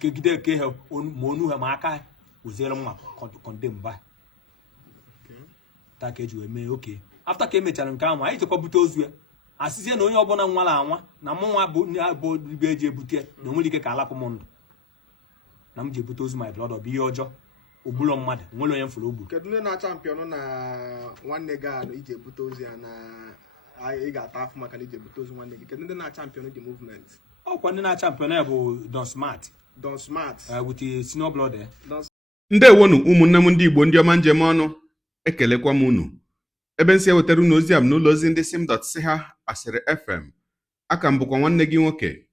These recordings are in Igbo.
kegide ke ha monu ha maka uzere mma condemn ba ta ka eji eme okay after ka emechara nke ahụ anyị jekwa bute ozu ya asịzie na onye ọbụla nwala anwa na mụnwa bụ ibe eji ebute na onwere ike ka alapụ m ndụ na m ji ebute ozu my blood ọ bụ ihe ọjọọ ogbulo mmadụ nwere onye mfụrụ ogbu kedu ndị na-champion na nwanne gị anụ iji ebute ozu ya na ị ga-ata afụ maka na iji ebute ozu nwanne gị kedu ndị na-champion the movement ọkwa ndị na-champion ya bụ Don Smart with the senior blood ndewonu ụmụnne m ndị Igbo ndị ọma njem ọnụ ekelekwa m unu ebe nsi ewetara unu ozi a m n'ụlọ ozi ndị sim.si ha asịrị FM aka m bụkwa nwanne gị nwoke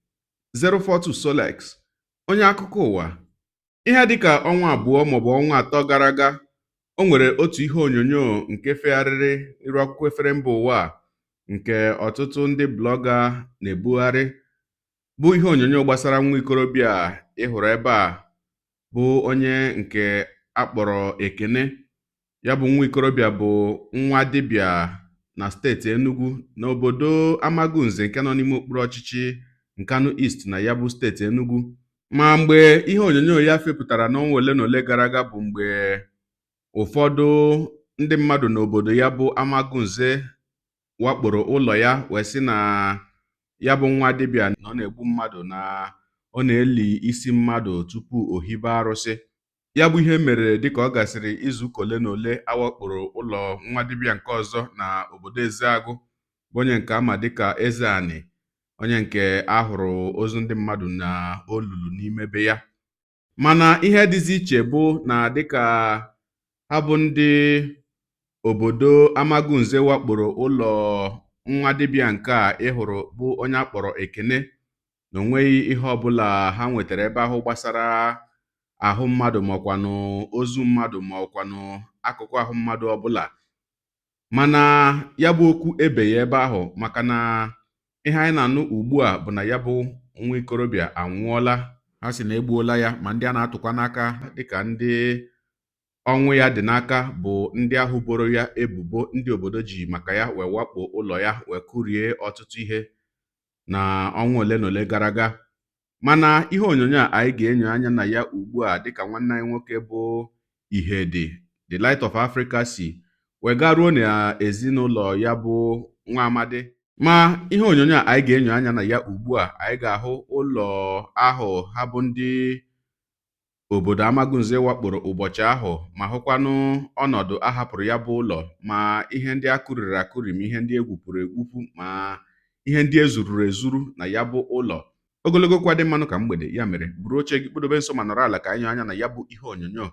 042 Solex onye akụkọ ụwa ihe dịka ọnwa abụọ maọbụ ọnwa atọ gara aga o nwere otu ihe onyonyo nke fegharịrị iru akwụkwọ efere mba ụwa nke ọtụtụ ndị blọga na-ebugharị bụ ihe onyonyo gbasara nwa ikorobịa ịhụrụ ebe a bụ onye nke akpọrọ Ekene. Ya bụ nwa ikorobịa bụ nwa dibịa na steeti Enugu n'obodo Amagunze nke nọ n'ime okpuru ọchịchị Nkanu East na ya bụ steeti Enugu. Ma mgbe ihe onyonyo ya fepụtara n'ọnwa ole na ole gara aga bụ mgbe ụfọdụ ndị mmadụ n'obodo ya bụ Amagunze wakporo ụlọ ya wee sị na ya bụ nwa dibịa na ọ na-egbu mmadụ na ọ na-eli isi mmadụ tupu o hibe arụsị. Ya bụ ihe mere dịka ọ gasịrị izuụka ole na ole awakporo ụlọ nwa dibịa nke ọzọ na obodo Ezeagụ bụ onye nke ama dịka Ezeani, onye nke ahụrụ ozu ndị mmadụ na olulu n'ime be ya. Mana ihe dịzi iche bụ na dịka ha bụ ndị obodo Amagunze wakporo ụlọ nwa dibịa nke a ịhụrụ bụ onye akpọrọ Ekene na onweghị ihe ọbụla ha nwetara ebe ahụ gbasara ahụ mmadụ maọkwanụ ozu mmadụ maọkwanụ akụkụ ahụ mmadụ ọbụla. Mana ya bụ okwu ebeghị ebe ahụ maka na ihe anyị na-anụ ugbu a bụ na ya bụ nwa ikorobịa anwụọla. Ha sị na egbuola ya, ma ndị a na-atụkwa n'aka dịka ndị ọnwụ ya dị n'aka bụ ndị ahụ boro ya ebubo ndị obodo ji maka ya wee wakpo ụlọ ya wee kụrie ọtụtụ ihe na ọnwa ole na ole gara aga. Mana ihe onyonyo a anyị ga-enyo anya na ya ugbu a dịka nwanne anyị nwoke bụ Ihedi the Light of Africa si wee garuo na ezinụlọ ya bụ nwa amadi. Ma ihe onyonyo a anyị ga-enyo anya na ya ugbu a anyị ga-ahụ ụlọ ahụ ha bụ ndị obodo Amagunze wakporo ụbọchị ahụ ma hụkwanụ ọnọdụ a hapụrụ ya bụ ụlọ ma ihe ndị a kụriri akụri ma ihe ndị egwupụrụ egwupụ ma ihe ndị ezururu ezuru na ya bụ ụlọ. Ogologo kwa dị mmanụ ka mgbede, ya mere buru oche gị kpụdobe nso ma nọrọ ala ka anyị anya na ya bụ ihe onyonyo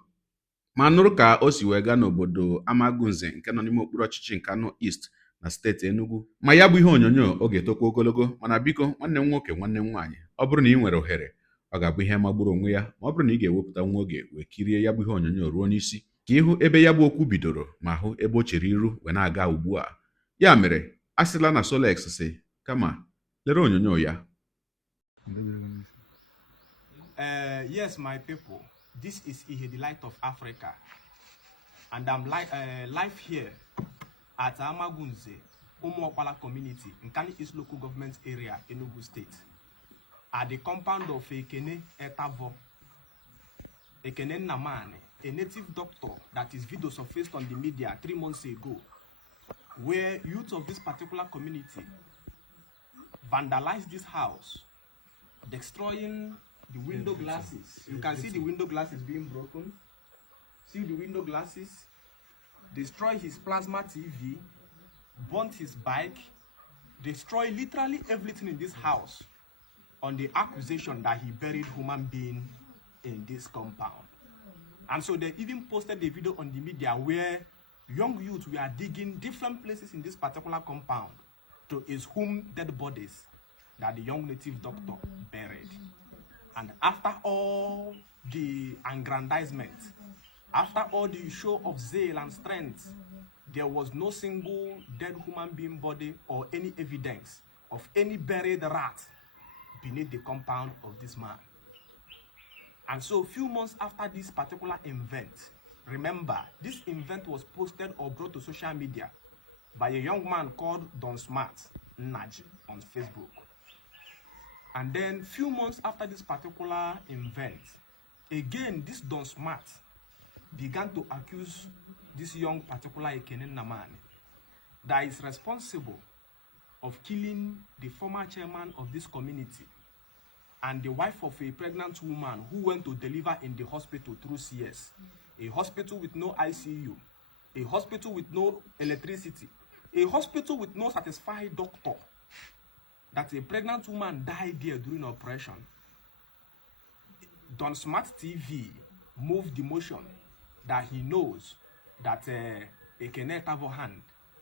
ma nụrụ ka o si wee gaa n'obodo Amagunze nke nọ n'ime okpuru ọchịchị Nkanu East na steeti Enugu. Ma ya bụ ihe onyonyo ọ ga-etokwa ogologo, mana biko nwanne m nwoke nwanne m nwaanyị, ọ bụrụ na ị nwere ohere ọ ga-abụ ihe magburu onwe ya ma ọ bụrụ na ị ga-ewepụta nwa oge wee kirie ya bụ ihe onyonyo ruo n'isi ka ịhụ ebe ya bụ okwu bidoro ma hụ ebe o chere iru wee na-aga ugbu a. Ya mere a sịla na Solex si kama lere onyonyo ya. Yes, my people, this is the Light of Africa, and I'm live here at Amagunze, Umuokwala community in Nkanu East local government area, Enugu state, at the compound of Ekene Etavo, Ekene Namane, a native doctor that is video surfaced on the media 3 months ago, where youth of this particular community vandalized this house, destroying the window glasses. You can see the window glasses being broken. See the window glasses. Destroy his plasma TV, burnt his bike, destroy literally everything in this house on the accusation that he buried human being in this compound. And so they even posted a video on the media where young youths were digging different places in this particular compound to exhume dead bodies that the young native doctor buried. And after all the aggrandizement, after all the show of zeal and strength, there was no single dead human being body or any evidence of any buried rat beneath the compound of this man. And so a few months after this particular event, remember, this event was posted or brought to social media by a young man called Don Smart Naji on Facebook. And then few months after this particular event, again this Don Smart began to accuse this young particular Ekene Nnamani that is responsible of killing the former chairman of this community and the wife of a pregnant woman who went to deliver in the hospital through CS, a hospital with no ICU, a hospital with no electricity, a hospital with no satisfied doctor, that a pregnant woman died there during operation. Don Smart TV moved the motion that he knows that Ekene Tavohand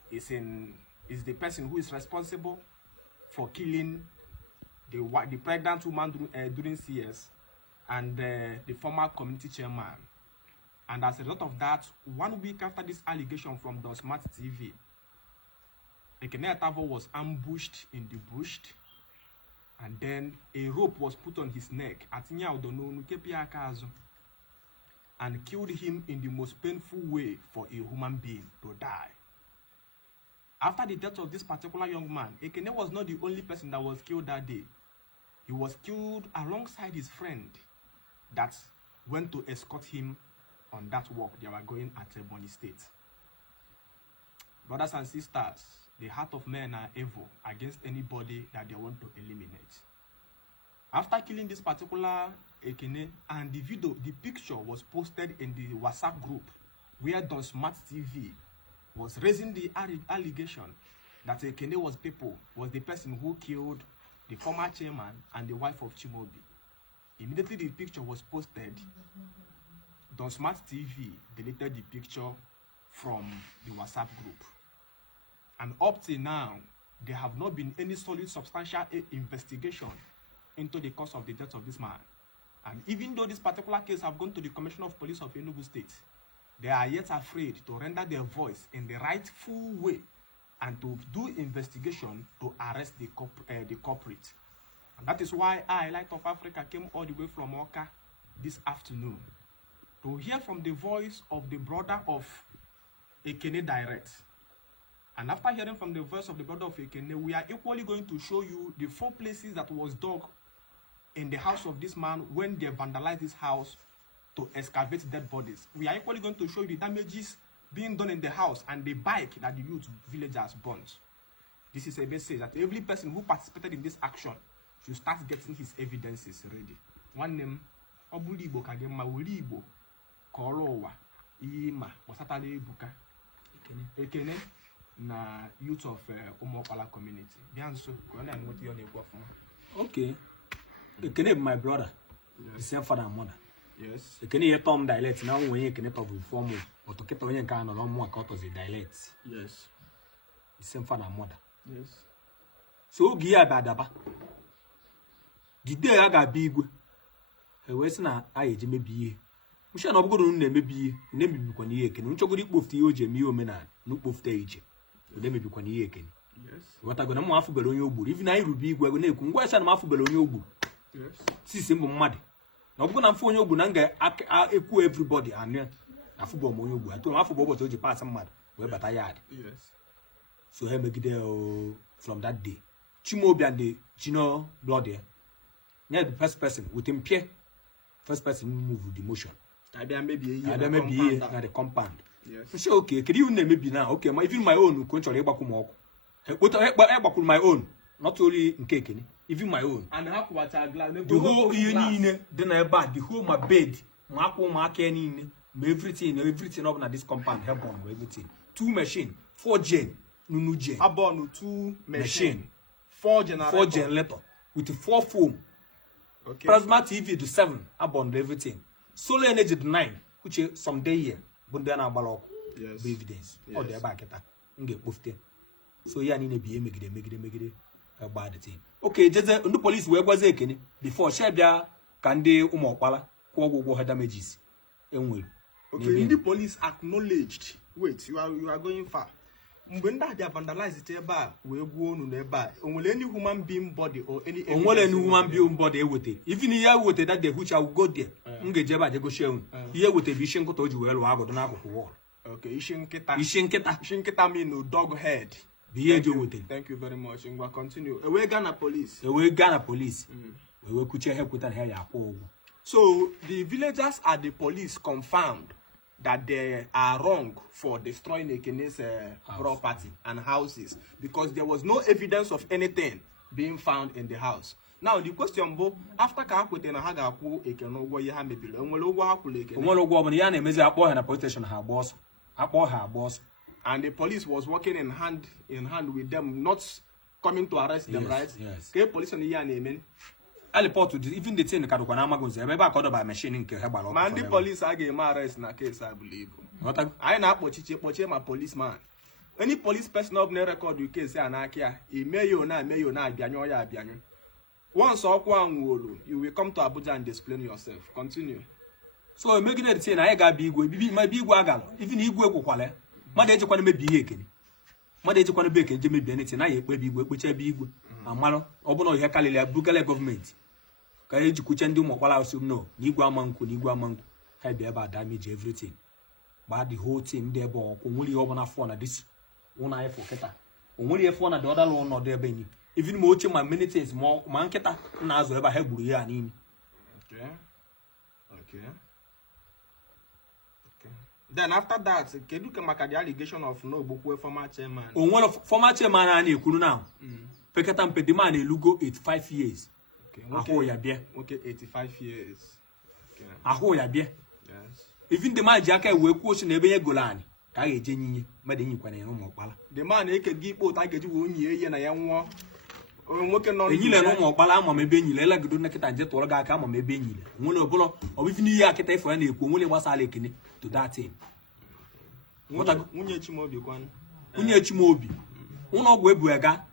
is the person who is responsible for killing the pregnant woman during CS and the former community chairman. And as a result of that, 1 week after this allegation from Don Smart TV, Ekene Tavo was ambushed in the bush, and then a rope was put on his neck at Nyaudononu Kepiakazo and killed him in the most painful way for a human being to die. After the death of this particular young man, Ekene was not the only person that was killed that day. He was killed alongside his friend that went to escort him on that walk they were going at Ebonyi State. Brothers and sisters, the heart of men are evil against anybody that they want to eliminate. After killing this particular Ekene, and the picture was posted in the WhatsApp group where Don Smart TV was raising the allegation that Ekene was the person who killed the former chairman and the wife of Chimobi. Immediately the picture was posted, Don Smart TV deleted the picture from the WhatsApp group. And up till now, there have not been any solid substantial investigation into the cause of the death of this man. And even though this particular case have gone to the Commissioner of Police of Enugu State, they are yet afraid to render their voice in the rightful way and to do investigation to arrest the culprit. And that is why I, Light of Africa, came all the way from Oka this afternoon to hear from the voice of the brother of Ekene direct. And after hearing from the voice of the brother of Ekene, we are equally going to show you the 4 places that was dug in the house of this man when they vandalized his house to excavate dead bodies. We are equally going to show you the damages being done in the house and the bike that the youth villagers burnt. This is a message that every person who participated in this action should start getting his evidences ready. One name, Obulibo Kagema Ulibo, Korowa, Ima, Wasatale Buka, Ekene, na youth of Umopala community. Okay. Ekene my brother. Yes. The same father and mother. Yes. Ekene ye tom dialect now when you can talk with form or to get on kind of more cut as a dialect. Yes. The same father and mother. Yes. So Gia Badaba. The day I got big. A Western I may be. We shall not go to maybe name when you can. Chogori both the OJ Mio Mena, no both the age. Let me be when you can. Yes. What I gonna have below your boot. Even I will be where we can go and half below your boot. Yes. See simple mad. Now gonna phone your bunanga equal everybody and a football mon you. I told half football to pass some mad. Where but I had. Yes. So I make it from that day. Chimobi and the Chino blood there. Yeah, the first person with him Pierre. First person move with the motion. There may be a year. There may be a the compound. Yes. So okay, can you name maybe now? Okay, even my own control what my own. Not only in cake, even my own. And how what I glad the whole union, then I bad, the whole my bed, my everything up in this compound, help on everything. 2 machine, 4 gen, Nunu gen. Abon 2 machine, 4 generator with 4 foam. Okay. Plasma TV to 7, abon everything. Solar energy to 9, which is someday here. Bundana balok. Yes. Evidence. Or the back at that. Get so yeah, need to be make it about the thing. Okay, just the police where was it before Shabia can they umopala go her damages. And okay, the police acknowledged. Wait, you are going far. When that they vandalized it we go on nearby. Only any human being body or any human being body with it. Even here with it that they which I will go there. Jeba they go show. Here with a vision go told you well, I go to wall. Okay, Ishinketa mean no dog head. Thank you very much. Ngwa continue. Ewe Ghana police. Wewe kuche he kweta he ya kwọ ụgwọ. So the villagers and the police confirmed that they are wrong for destroying Ekene's property and houses because there was no evidence of anything being found in the house. Now the question bo after ka akwete na ha ga-akwụ Ekene ụgwọ ihe ha mebiri enwere ụgwọ ha kwụrụ Ekene. Onwere ụgwọ ọbụla ya na-emezi akpọ ha na police station ha agba ọsọ. Akpọ ha agba ọsọ. And the police was working in hand with them, not coming to arrest them, right? Yes. Okay, police on the year name. I report to even the thing kadokwa na amagonze ebe ba by machine nke ha gbara ọkụ. Man, the police are getting arrest na case, I believe. I na akpọchi my policeman. Any police person of no record you case say anakia, e meyo na abianyo ya abianyo. Once okwa nwolu, you will come to Abuja and explain yourself. Continue. So making it say na I ga bi igwe, bibi ma bi igwe agalo. Even igwe ekwokwale. Mmadụ ejikwana mebi ihe Ekene. Mmadụ ejikwana be Ekene je mebi anything na ya ekpebi igwe ekpecha ebe igwe. Amalụ ọ bụ na ihe kalili abugale government. Ka ejikuche ndị ụmụ ọkpala asụ no, na igwe ama nkwu, ha bịa ebe damage everything. But the whole thing dị ebe ọkụ nwere ihe ọbụla fọ na this ụna anyị fọ kịta. O nwere ihe fọ na dị ọdalụ ọnọdụ ebe enyi. Even ma oche ma minutes ma nkịta na-azụ ebe ha gburu ya niile. Okay. Then after that, kedu ka maka the allegation of no Ogbokwe former chairman? Onwere former chairman a na-ekwuru now. Pekata mpe the man elugo 85 years. Okay. Ahụ ya bịa. Okay, 85 years. Okay. Ahụ ya bịa. Yes. Even the man ji aka wee kwuo si na ebe ye golani ka a ga-eje nyinye mmadụ enyikwana ya ụmụ ọkpala. The man eke gị ikpe ụta ga-eji wee onye ihe na ya nwụọ. Nwoke nọ enyile na ụmụ ọkpala ama m ebe enyile elagido nakịta nje tụọrọ gị aka ama m ebe enyile. Nwere ọbụla ọ bụ ife n'ihe akịta ifo ya na-ekwu onwere gbasara Ekene to that thing. Nwunye Chimobi kwan. Nwunye Chimobi. Ụlọ ọgwụ ebu ega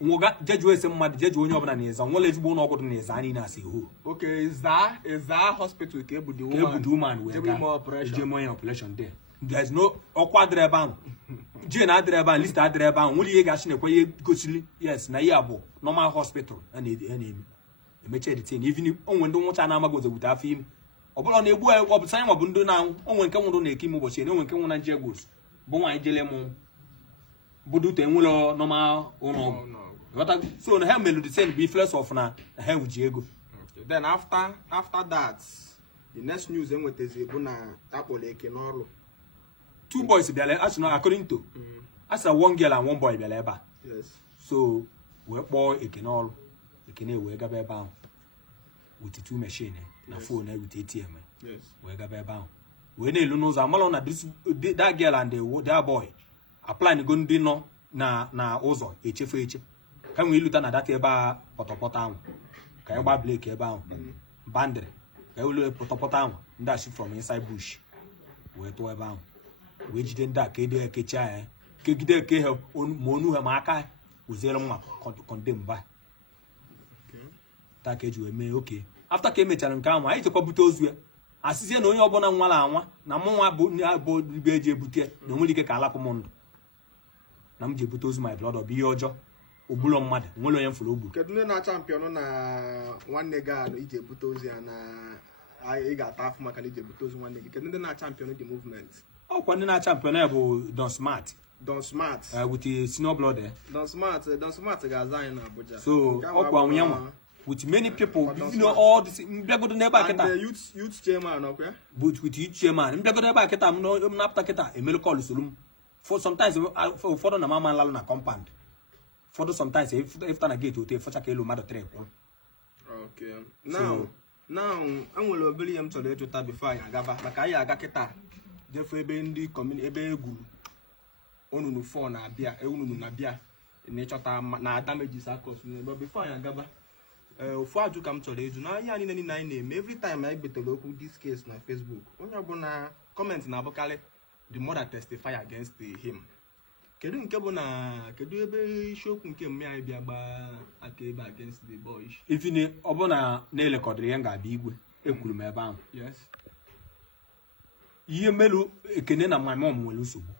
nwoga jeju ese mmadụ jeju onye ọbụla na-eza nwere ezigbo ụlọ ọgwụ dị na-eza niile asị ho. Okay, is that hospital ka ebu the woman we ga operation there. There's no ọkwa dịrị ebe ahụ. Je na adịrị ebe ahụ, list adịrị ebe ahụ, nwere ihe ga-achị na-ekwe ihe gosili yes na ihe abụ normal hospital a na-eme. Emeche the thing even onwe ndị nwụcha na-amagozo bute afọ ime. Ọ bụrụ na egbu ọ bụ sanya ma bụ ndị na-anwụ onwe nke nwụrụ na-eke ime ụbọchị na onwe nke nwụ na nje egos bụ nwaanyị jele mụ budu te nwụlọ normal ụlọ ọgwụ. So na ha melu the same be flesh of na ha wuji ego. Then after that the next news enwetezi bụ na akpọrọ Ekene n'ọrụ. Two boys bịara as no according to as a one girl and one boy bịara ebe a. Yes. So we kpọọ Ekene ọrụ. Ekene wee gaba ebe ahụ with two machine na phone na with ATM. Yes. We gaba ebe ahụ. We na-elu n'ụzọ amalụ na that girl and that boy apply go ndị nọ na ụzọ eche ha nwee iluta na data ebe a pọtọpọtọ ahụ ka ya gba blake ebe ahụ bandịrị ka elu pọtọpọtọ ahụ ndị aship from inside bush wee tụọ ebe ahụ wee jide ndị a ka ede ekecha ya kegide eke ha ma onu ha ma aka wụziere mma kọndem ba taa ka eji wee mee oke after ka emechara nke ahụ anyị jekwa bute ozu ya asịzie na onye ọbụla nwala anwa na mụnwa bụ ibe eji ebute na onwere ike ka alapụ m ndụ na m ji ebute ozu my blood ọ bụ ihe ọjọọ ogburo mmadụ nwere onye mfụrụ ogburu. Kedu ndị na-champion na nwanne gị anụ iji ebute ozu ya na ị ga-ata afụ maka na iji ebute ozu nwanne gị? Kedu ndị na-champion the movement? Ọkwa ndị na-champion ya bụ Don Smart. Don Smart. With the senior blood there. Don Smart ga-aza anyị na Abuja. So ọkwa onye nwa with many people you know all this mbịagodo n'ebe akịta. And the youth chairman ọkwa? But with youth chairman mbịagodo n'ebe akịta m na-apụta kịta emelu call solu m. For sometimes ụfọdụ na mama nlalụ na compound. For sometimes if na gate ote fọcha ka elu mmadụ 3 kwụ. Okay. Now enwere obere ihe m chọrọ ịjụta before anyị agaba maka anyị aga kịta jefu ebe ndị ebe egwu onunu 4 na-abịa onunu na-abịa na ịchọta na damages akọs but before anyị agaba ofu ajụ ka m chọrọ ịjụ na ihe anyị niile anyị na-eme every time anyị betere okwu this case na Facebook onye ọbụla comment na-abụkarị the mother testify against him. Kedu nke bụ na kedu ebe isiokwu nke mme anyị bịa gba aka ebe against the boy? Ifine ọbụna na-elekọdịrị ya ga-abịa igwe ekwuru m ebe ahụ. Yes. Ihe melu Ekene na my mom nwere nsogbu.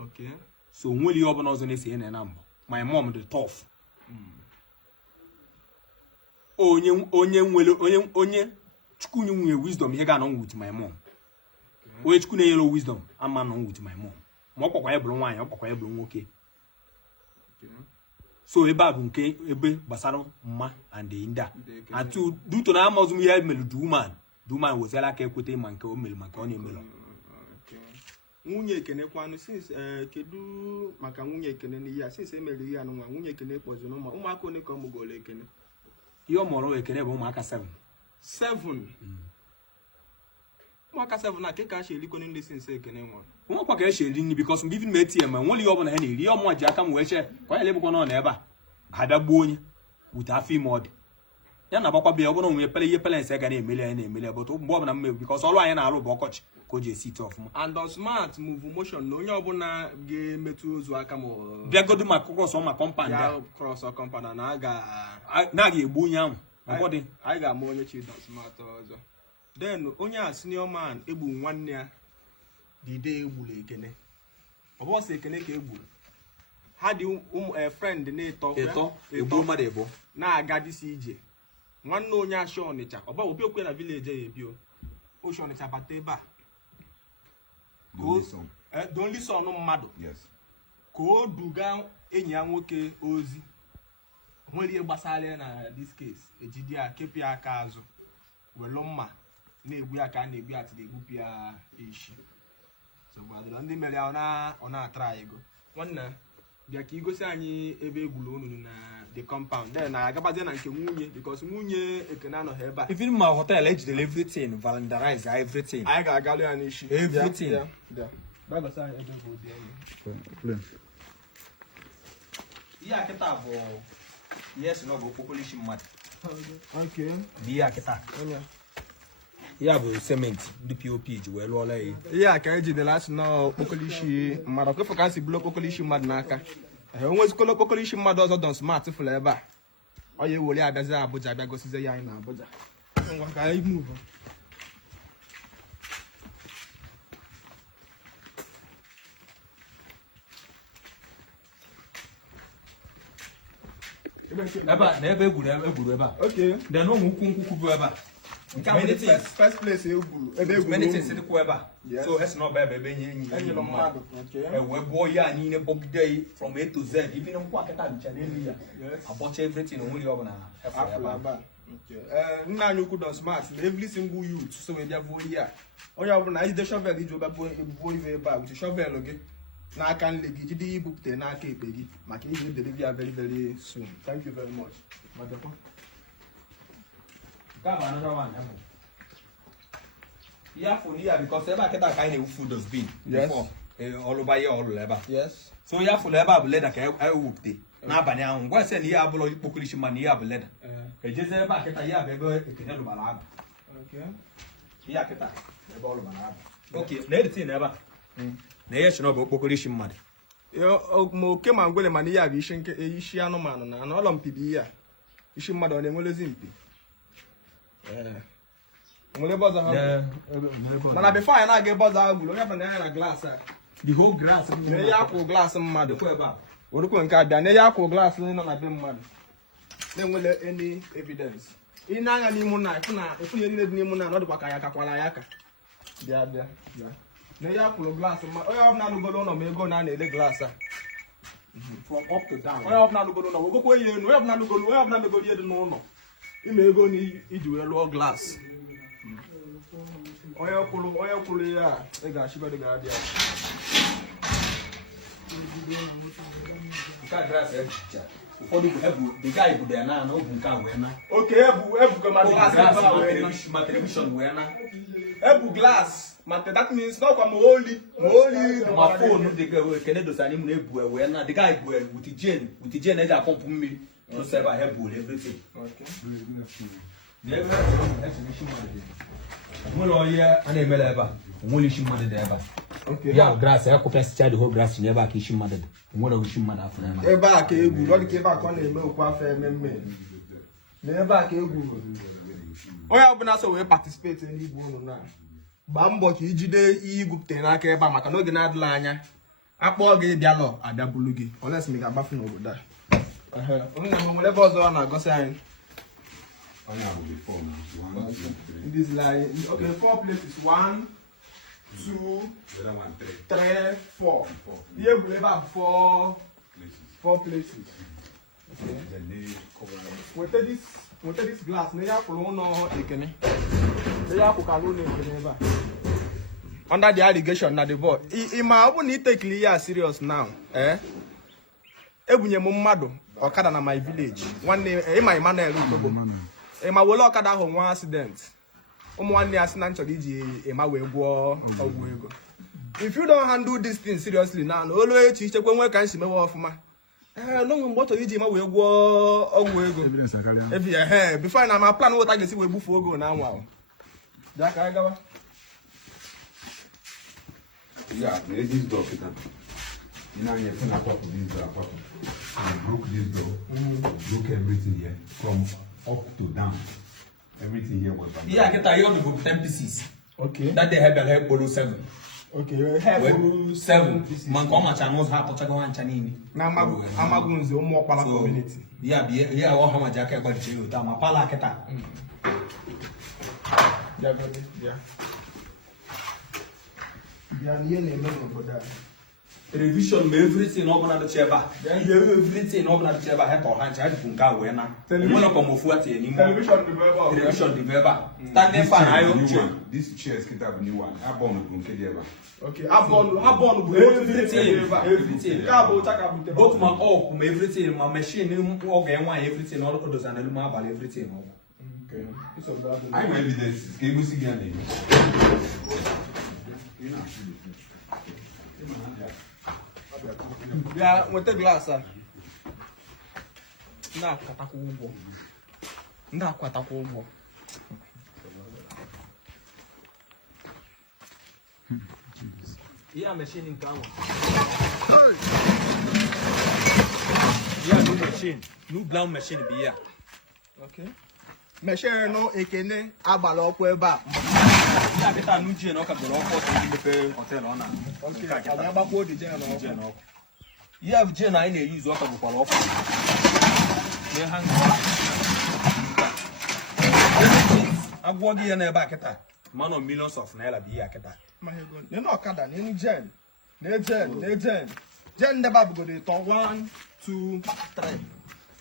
Okay. So nwere ihe ọbụla ọzọ na-esi ene na mbụ. My mom dị tough. Onye Chukwu nwere wisdom ihe ga-anọ with my mom. Onye Chukwu na-enyere wisdom ama nọ with my mom. Ma ọ kpọkwa ya bụrụ nwaanyị ọ kpọkwa ya bụrụ nwoke. so ebe a bụ nke ebe gbasara mma and ndị a atu duto na amazum ihe melu duman wezela aka ekwete ma nke o melu maka ọ na-emelu nwunye Ekene kwanụ since kedu maka nwunye Ekene n'ihe a since emere ihe anụnwa nwunye Ekene kpọzi n'ụmụ ụmụaka one ka ọ mụgolo Ekene ihe ọ mụrụ Ekene bụ ụmụaka 7 ụmụaka 7 na ke ka a shelikonu ndị since Ekene nwa ụmụakwa ka eshi eri nri bikos mgbe even ATM ma nwere ihe ọ bụla ha na-eri ọmụnwa ji aka m wee chee ka onye lebụkwa nọ n'ebe a abịa gbuo onye wute afọ ime ọ dị ya na agbakwa bịa ọ bụrụ onwe pele ihe pelens ga na-emeli ya na-emeli but mgbe ọbụla mmebi bikos ọrụ anyị na-arụ bụ ọkọchị ka o ji esi ite ọfụma and on smart move motion na onye ọbụla ga-emetụ ozu aka ma bịagodu maka cross ma compound ya cross compound na na-aga egbu onye ahụ anyị ga-ama onye chi don smart ọzọ then onye a senior man egbu nwanne ya dide egburu Ekene ọ bụ ọsọ Ekene ka egburu ha dị friend na-eto egbu mmadụ ebo na-aga disi ije nwanne onye Asha Ọnịcha ọ bụ okwe na village ya ebio Oshi Ọnịcha bata ebe a the only son mmadụ ka o duga enyi ya nwoke ozi nwere ihe gbasara ya na this case ejide ya kepụ ya aka azụ welu mma na-egbu ya ka a na-egbu ya tiri egbupụ ya echi so gbadoro ndị mere ya ọ na-atara ego nwanne bịa ka igosi anyị ebe egburu onunu na the compound then na-agabazie na nke nwunye because nwunye Ekene anọghị ebe a even ma hotel ejidere everything vandalize everything anyị ga-agalụ ya n'isi everything ihe akịta bụ ihe si n'ọbụ okpokolishi mmadụ ihe akịta ya bụ sementi ndị POP ji wee lụọla ya ihe a ka ejidere asị n'okpokolishi mmadụ ọkwefu ka a si bụrụ okpokolishi mmadụ n'aka onwezikọla okpokolishi mmadụ ọzọ don smart fụrụ ebe a ọ ya ewere abịazi Abuja abịa gosizie ya anyị na Abuja ngwa ka anyị move ebe a na ebe egburu ebe a then ụmụ nkwụ bụ ebe a nke first place ebe egburu dịkwa ebe a so esi n'ọba ebe enyi mmadụ wee gbuo ya niile bọgide from A to Z even nkwụ akịta ncha n'elu ya abọcha everything onwere ọ bụla nna anyị ukwu don smart na every single youth so wee bịa vuo ihe a onye ọbụla ijide shovel iji ebubo ihe ebe a wute shovel gị n'aka nle gị jide ihe ibupụta n'aka ekpe gị maka ihe deliver ya very very soon. Thank you very much. Yeah, for here because ever get that kind of food has been before. All over here, all over. Yes. So you have for labor leather. I whooped it. Now, but now, what's any able population money? Have leather. Just ever get a year, okay. Yeah, get that. Okay, let it in ever. Yes, no population money. Mo kema ngwele mani ya vishenke ishi anụmanụ na ọlọ mpibi ya ishi mmadụ ọ enwelezi mpi nwere bọza ha mana before anyị na-aga bọza ha gburu onye bana ya na glass a the whole grass na ya akwụ glass mmadụ orukwe nke abịa na ya akwụ glass nọ na be mmadụ na-enwele any evidence ị na-anya n'ime na ịfụ ihe niile dị n'ime na ọdụkwa ka ya kakwara ya aka bịa na ya kwụrụ glass mmadụ onye ọbụla nụgoro ụlọ ma ego na-ele glass a from up to down onye ọbụla nụgoro ụlọ wegokwa ihe enu onye ọbụla megoro ihe dị n'ụlọ ime ego na iji wee lụọ glass onye kwụrụ ya ị ga-achịbado ga-adị ya nke grass ụfọdụ the guy bụ ya na obu nke a wee na oke ebugo ma television wee na ebu glass that means not kwa maoli ma phone dị ka Ekene dosa n'ime na-ebu wee na the guy bụ with Jane eji akọmpụ mmiri no serve I have everything nwere onye a na-emere ebe a onwere isi mmadụ dị ebe a ya grass ya kụpịasịcha the whole grass n'ebe a ka isi mmadụ dị onwere isi mmadụ afọ n'ebe ebe a ka egwu ọ dị ka ebe a ka ọ na-eme okwu afọ ememme na ebe a ka egwu onye ọbụla so wee participate n'igwe ụlọ na gbaa mbọ ka ijide ihe igwupụtara n'aka ebe a maka n'oge na-adịla anya akpọọ gị bịa lọ abịa bulu gị oles m ga-agbafu n'obodo a onye nwere ebe ọzọ ọ na-agọsị anyị this line okay 4 places 1 2 3 4 here we have 4 4 places. Okay. With this glass, under the allegation na the board. I won't take clear serious now. Ebunye mmadụ ọkada na my village. One day, Emmanuel Utobo. Ema wolo ọkada ahụ nwa accident. Ụmụ nwanne ya si na nchọrọ iji ema wee gwọọ ọgwụ ego. If you don't handle this thing seriously now, olu echi chekwe nwe ka nsi mewe ọfụma. No mgbe ọ chọrọ iji ema wee gwọọ ọgwụ ego. Before na ma plan what I ga-esi wee gbufu ogo na anwa. Ja ka anyị gawa. Yeah, this door, Peter. You know, you have to pop this door, pop. I broke this door, broke everything here, from up to down. Everything here was bad. Yeah, I get tired of 10 pieces. Okay. That they have a polo 7. Okay, have 7. Man, come and channels have to check on Chanini. Now, Amagun's more community. Yeah, all how much I care about you. Tama Palaketa. Yeah. Television, everything over the chair. Everything over the chair. Head or hand, child from Gawena. Television, the Weber. Stand fine. This chair is a new one. I born from Kedeva. Okay, I born everything. Both my own, everything, my machine, everything, all of those and everything. Okay. I'm evidence. Can you see again? Yeah, with the glass. Na katakubo. Na katakubo. Yeah, machine in Kawa. Yeah, new machine. New brown machine be here. Okay. Machine no ekene agbala okwu ebe a. Yeah, beta new gen no ka go okwo to mepe hotel ona. Okay, aga agbakwo di gen no. You have gen I na-use ọka bụkwara ọkụ. Na hang. Agwọ gị ya na ebe a kịta. Man of millions of naira bi ya kịta. Ne no ọkada, ne gen. Ne gen. Gen never go dey turn 1 2 3.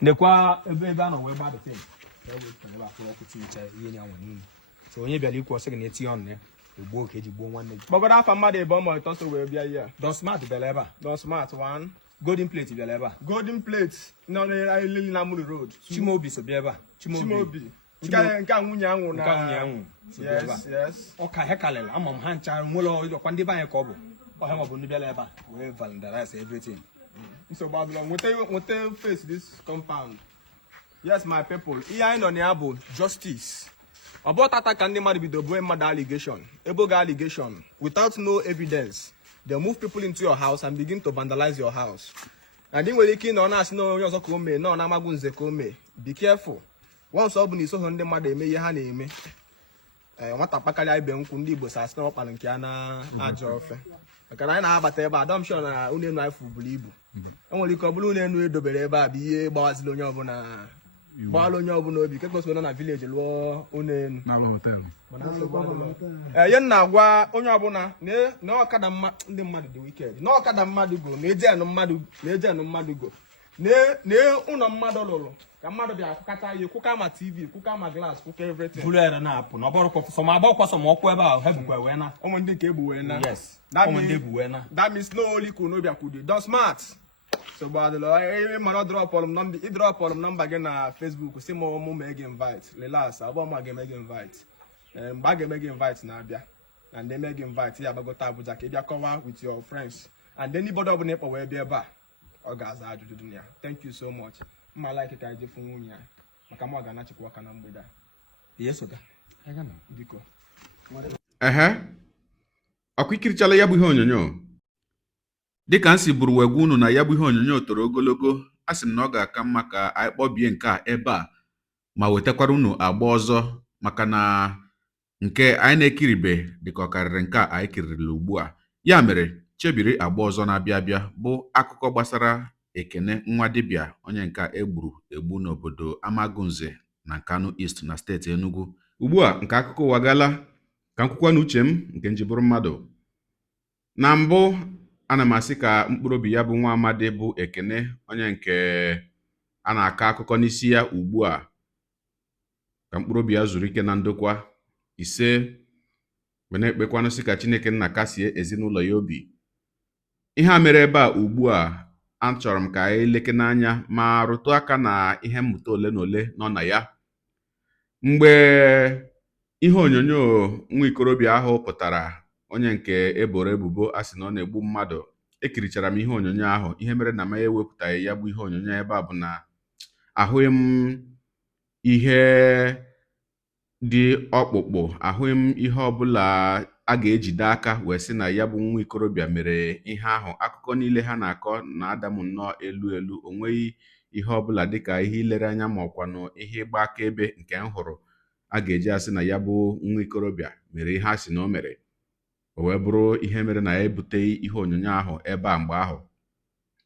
Nekwa ebe a nọ wee gba the thing. So onye bịara ikwu ọsị gị na eti ọnụ ya egbuo ka eji gbuo nwanne gị. Gbagoro afa mmadụ ebe ọma ịtọ so wee bịa ihe. Don Smart bịara ebe a. Don Smart 1. Golden Plate bịara ebe a. Golden Plate nọ n'elili na Muri Road. Chimaobi so bịa ebe a. Chimaobi. Nke nwunye anwụ na. Nke nwunye anwụ so bịa ebe a. Yes. Ọ ka ha kalịla ama m ha ncha nwere ọkwa ndị be anyị ka ọ bụ. Ọ ha maọbụ ndị bịara ebe a wee vandalize everything. So Babylon, we face this compound. Yes, my people. Here I know justice. About attack and the mad with the boy mad allegation. Eboga allegation. Without no evidence. They move people into your house and begin to vandalize your house. And then we king on us no come no namagunze come. Be careful. Once open is so hundred mad me ye me. What a pakali ibe nkundi Igbo sa sna ọkpa nke a na ajọ ofe. Maka na anyị na-abata ebe a dọm sure na unu enu ifu buru ibu. Enwere ike ọ bụrụ unu enu edobere ebe a bụ ihe gbawazili onye ọbụla. Gbawala onye ọbụla obi kekọ so na village lụọ unu enu. Na hotel. Ihe na-agwa onye ọbụla na ọkada ndị mmadụ dị wicked. Na ọkada mmadụ go na ejenu mmadụ go. Na ụlọ mmadụ lụrụ. Ka mmadụ bịa kụkata ihe kwụka ma TV, kwụka ma glass, kwụka everything. Bulu ya na-apụ na ọbọrọ kwọfụ sọ ma agbakwa sọ ma ọkwụ ebe ahụ ha bukwa wee na. Ụmụ ndị nke egbu wee na. Yes. Ụmụ ndị egbu wee na. That means no only could no be akude. Don Smart. So but the man drop all number, he drop all number again na Facebook. See more make invite. Relax. Abo ma make invite. Bag make invite na bia. And they make invite. Ya bagota Abuja ke bia cover with your friends. And anybody obu nepa we be eba. Ogaza ajuju dunia. Thank you so much. Ma like ka je fun wunya. Maka mo ga na chikwa kana mgbeda. Yes oga. Aga na biko. Ọkwa ikirichala ya bụ ihe onyonyo dịka m si buru wee gwa unu na ya bụ ihe onyonyo toro ogologo a sị m na ọ ga-aka mma ka anyị kpọbie nke a ebe a ma wetakwara unu agba ọzọ maka na nke anyị na-ekiribe dịka ọ karịrị nke a anyị kiriri ugbu a. Ya mere chebiri agba ọzọ na-abịa abịa bụ akụkọ gbasara Ekene nwa dibịa onye nke egbu n'obodo Amagunze na Kano East na steeti Enugu. Ugbu a nke akụkọ ụwa gala ka m kwukwa n'uche m nke njibụrụ mmadụ. Na mbụ ana m asị ka mkpụrụ obi ya bụ nwa amadi bụ Ekene, onye nke a na-akọ akụkọ n'isi ya ugbu a, ka mkpụrụ obi ya zuru ike na ndokwa. Ise, wee na-ekpekwanụ sị ka Chineke nna kasie ezinụlọ ya obi. Ihe a mere ebe a ugbu a, achọrọ m ka anyị leke n'anya ma rụtụ aka na ihe mmụta ole na ole nọ na ya. Mgbe ihe onyonyo nwa ikorobịa ahụ pụtara, onye nke eboro ebubo a sị na ọ na-egbu mmadụ, ekirichara m ihe onyonyo ahụ. Ihe mere na m ewepụtaghị ya bụ ihe onyonyo ebe a bụ na ahụghị m ihe dị ọkpụkpụ, ahụghị m ihe ọbụla a ga-ejide aka wee sị na ya bụ nwa ikorobịa mere ihe ahụ. Akụkọ niile ha na-akọ na-ada m nnọọ elu elu. O nweghị ihe ọbụla dịka ihe ilere anya ma ọkwanụ ihe ịgba akaebe nke m hụrụ a ga-eji asị na ya bụ nwa ikorobịa mere ihe a sị na o mere. O wee bụrụ ihe mere na ya ebuteghị ihe onyonyo ahụ ebe a mgbe ahụ,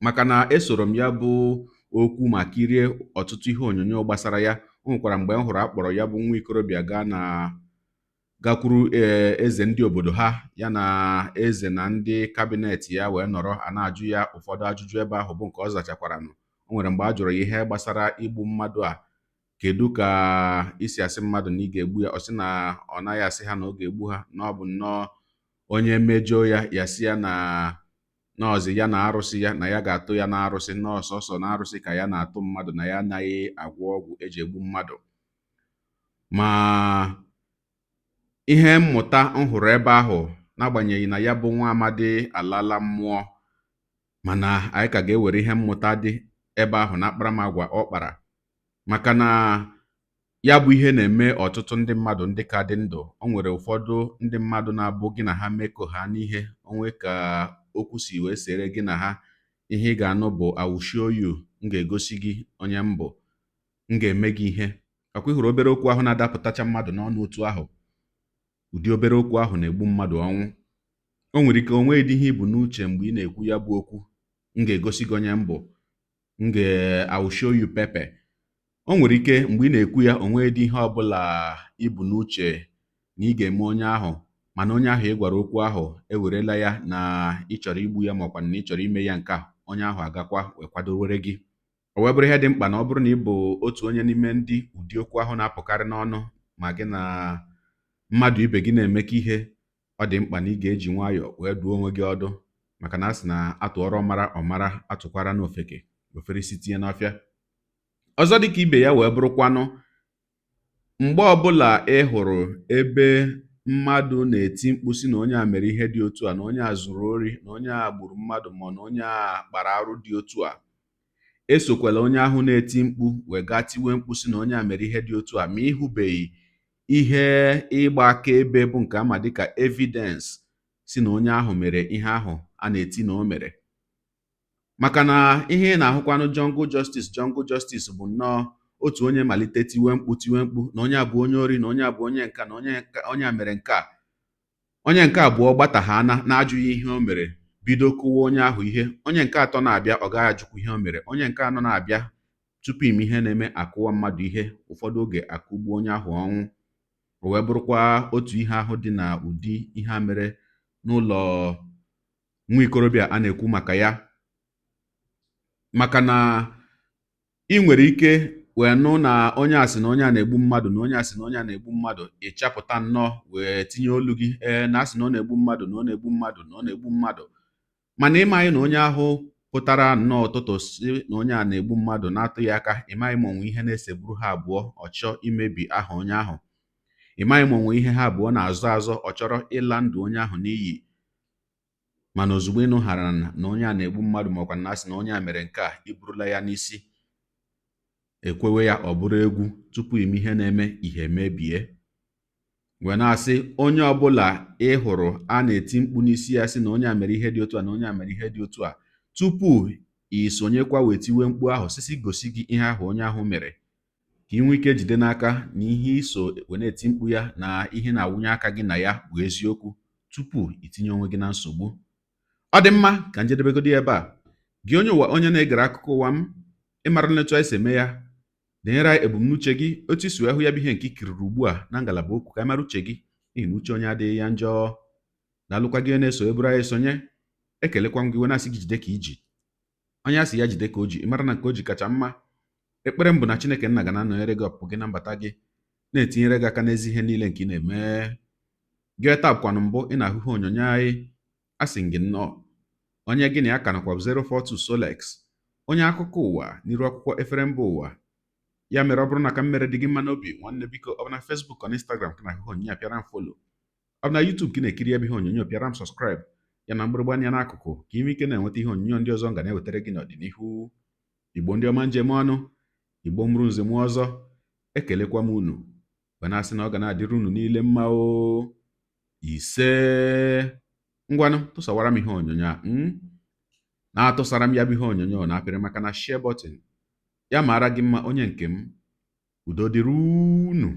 maka na esoro m ya bụ okwu ma kirie ọtụtụ ihe onyonyo gbasara ya. O nwekwara mgbe m hụrụ akpọrọ ya bụ nwa ikorobịa gakwuru eze ndị obodo ha, ya na eze na ndị kabinet ya wee nọrọ a na-ajụ ya ụfọdụ ajụjụ ebe ahụ bụ nke ọ zachakwaranụ. O nwere mgbe a jụrụ ya ihe gbasara igbu mmadụ a, kedu ka isi asị mmadụ na ị ga-egbu ya? Ọ sị na ọ naghị asị ha na ọ ga-egbu ha, na ọ bụ nnọọ onye mejọọ ya sị ya na nọọsụ ya na arụsị ya na ya ga-atụ ya na arụsị, nọọsọsọ na arụsị ka ya na-atụ mmadụ, na ya anaghị agwọ ọgwụ eji egbu mmadụ. Ma ihe mmụta m hụrụ ebe ahụ, n'agbanyeghị na ya bụ nwa amadi alala mmụọ, mana anyị ka ga-ewere ihe mmụta dị ebe ahụ na akparamagwa ọ kpara, maka na ya bụ ihe na-eme ọtụtụ ndị mmadụ ndị ka dị ndụ. O nwere ụfọdụ ndị mmadụ na-abụ gị na ha mekọ ha n'ihe, onwe ka okwu si wee sere gị na ha. Ihe ị ga-anụ bụ I will show you, m ga-egosi gị onye m bụ, m ga-eme gị ihe. Ọkwa ị hụrụ obere okwu ahụ na-adapụtacha mmadụ n'ọnụ otu ahụ, ụdị obere okwu ahụ na-egbu mmadụ ọnwụ. O nwere ike o nweghị ihe ibu n'uche mgbe ị na-ekwu ya bụ okwu, m ga-egosi gị onye m bụ, I will show you Pepe. O nwere ike mgbe ị na-ekwu ya o nweghị ihe ọbụla ibu n'uche na ị ga-eme onye ahụ, mana onye ahụ ị gwara okwu ahụ ewerela ya na ị chọrọ igbu ya maọkwa na ị chọrọ ime ya nke a, onye ahụ agakwa wee kwadowere gị. O wee bụrụ ihe dị mkpa na ọ bụrụ na ị bụ otu onye n'ime ndị ụdị okwu ahụ na-apụkarị n'ọnụ ma gị na mmadụ ibe gị na-emekọ ihe, ọ dị mkpa na ị ga-eji nwayọọ wee duo onwe gị ọdụ, maka na a sị na atụọrọ ọmara ọmara atụkwara n'ofeke, ofere isi tinye n'ọfịa. Ọzọ dịka ibe ya wee bụrụkwanụ mgbe ọbụla ị hụrụ ebe mmadụ na-eti mkpu sị na onye a mere ihe dị otu a, na onye a zuru ori, na onye a gburu mmadụ, ma na onye a kpara arụ dị otu a, esokwala onye ahụ na-eti mkpu wee gaa tiwe mkpu sị na onye a mere ihe dị otu a ma ị hụbeghị ihe ịgba akaebe bụ nke ama dịka evidence si na onye ahụ mere ihe ahụ a na-eti na o mere. Maka na ihe ị na-ahụkwanụ jungle justice bụ nnọọ otu onye malite tiwe mkpu na onye a bụ onye ori, na onye a bụ onye nka, na onye a mere nke a. Onye nke abụọ gbataghana na-ajụghị ihe o mere, bido kụwa onye ahụ ihe. Onye nke atọ na-abịa, ọ gaghị ajụkwa ihe o mere. Onye nke anọ na-abịa, tupu ime ihe na-eme akụwa mmadụ ihe, ụfọdụ oge akụgbuo onye ahụ ọnwụ. O wee bụrụkwa otu ihe ahụ dị na ụdị ihe a mere n'ụlọ nwa ikorobịa a na-ekwu maka ya. Maka na ị nwere ike wee nụ na onye a sị na onye a na-egbu mmadụ, na onye a sị na onye a na-egbu mmadụ, ịchapụta nnọọ wee tinye olu gị na asị na ọ na-egbu mmadụ, na ọ na-egbu mmadụ, na ọ na-egbu mmadụ. Mana ịmaghị na onye ahụ pụtara nnọọ ụtụtụ si na onye a na-egbu mmadụ na-atụghị aka, ịmaghị ma onwe ihe na-esegburu ha abụọ, ọ chọọ imebi aha onye ahụ. Ịmaghị ma onwe ihe ha abụọ na-azọ azọ, ọ chọrọ ịla ndụ onye ahụ n'iyi. Mana ozugbo ịnụ hara na onye a na-egbu mmadụ maọkwa na asị na onye a mere nke a, iburula ya n'isi, ekwewe ya ọ bụrụ egwu, tupu ime ihe na-eme ihe mebie. Wee na-asị onye ọbụla ị hụrụ a na-eti mkpu n'isi ya sị na onye a mere ihe dị otu a, na onye a mere ihe dị otu a, tupu ị sonyekwa wee tiwe mkpu ahụ sisi gosi gị ihe ahụ onye ahụ mere, ka ị nwee ike jide n'aka na ihe iso wee na-eti mkpu ya na ihe na-awụnye aka gị na ya bụ eziokwu, tupu itinye onwe gị na nsogbu. Ọ dị mma ka njedebegodi ebe a. Gị onye ụwa, onye na-egere akụkọ ụwa m, ịmara na etu anyị si eme ya, denyere anyị ebumnuche gị, otu isi wee hụ ya bụ ihe nke ikiriri ugbu a na ngalaba okwu, ka anyị mara uche gị, n'ihi na uche onye adịghị ya njọ. Daalụkwa gị na-eso eburu anyị sonye. ekelekwa m gị wee na-asị gị jide ka iji. Onye asị ya jide ka o ji, ị mara na nke o ji kacha mma. Ekpere m bụ na Chineke nna ga na-anọnyere gị ọpụpụ gị na mbata gị, na-etinyere gị aka n'ezi ihe niile nke ị na-eme. Gị tapụkwanụ mbụ ị na-ahụ ihe onyonyo anyị, asị gị nnọọ. Onye gị na ya ka nakwa 042 Solex, onye akụkọ ụwa n'iru akwụkwọ efere mba ụwa. Ya mere, ọ bụrụ na ka m mere dị gị mma n'obi, nwanne biko, ọ bụ na Facebook ọ na Instagram ka na-ahụ onyonyo pịara m follow, ọ bụ na YouTube ka ị na-ekiri ebe ihe onyonyo pịara m subscribe, ya na mgbịrịgba anya n'akụkụ ka ime ike na-enweta ihe onyonyo ndị ọzọ nga na-ewetara gị n'ọdịnihu. Igbo ndị ọma njem ọnụ, Igbo mụrụ nze m ọzọ, ekelekwa m unu wee na-asị na ọ ga na-adịrị unu niile mma o. Ise ngwanụ tụsawara m ihe onyonyo a na-atụsara m ya bụ ihe onyonyo na-apịrị maka na share button. Ya mara gị mma onye nke m. Udo dịrị unu.